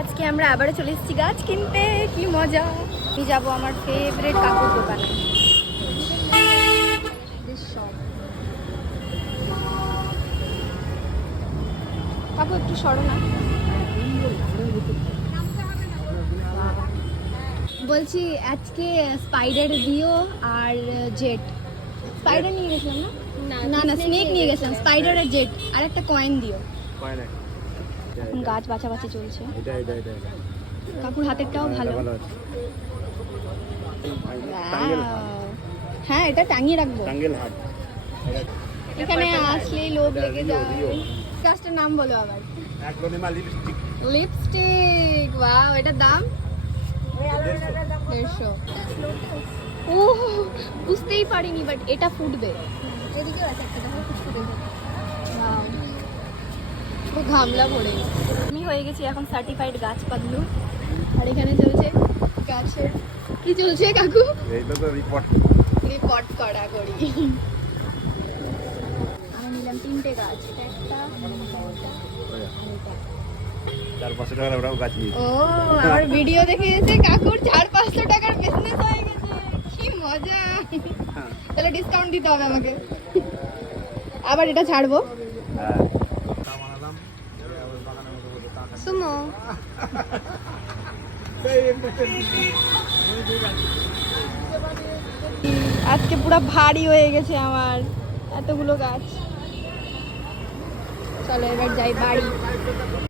আজকে আমরা আবারও চলে এসেছি গাছ কিনতে, কি মজা। আমি যাবো আমার ফেভারিট কাকুর দোকানে। কাকু একটু সরো না। বলছি আজকে স্পাইডার দিও আর জেট। স্পাইডার নিয়ে গেছিলাম না? না না, স্নেক নিয়ে গেছিলাম। স্পাইডার আর জেট আর একটা কয়েন দিও। এখন গাছ বাছাবাছি চলছে। কাকুর হাতেরটাও ভালো। হ্যাঁ, এটা টাঙিয়ে রাখবো। এখানে আসলেই লোভ লেগে যায়। গাছটার নাম বলো আবার। লিপস্টিক। ওয়াও, এটার দাম 150। ও, বুঝতেই পারিনি, বাট এটা ফুটবে। এদিকে আছে একটা, দেখো ফুটবে। ওয়াও, খুব ঘামলা পড়ে। আমি হয়ে গেছি এখন সার্টিফাইড গাছ পাগলু। আর এখানে চলছে গাছের কি চলছে কাকু? এইটা তো রিপোর্ট করা করি। আমি নিলাম 3টে গাছ। একটা, 400-500 টাকার ওরাও গাছ নিয়ে। ও, আমার ভিডিও দেখে এসে কাকুর 400-500 টাকার বিজনেস হয়ে গেছে। কি মজা। তাহলে ডিসকাউন্ট দিতে হবে আমাকে। আবার এটা ছাড়বো। সুমো, আজকে পুরো ভারী হয়ে গেছে আমার এতগুলো গাছ। চলো এবার যাই বাড়ি।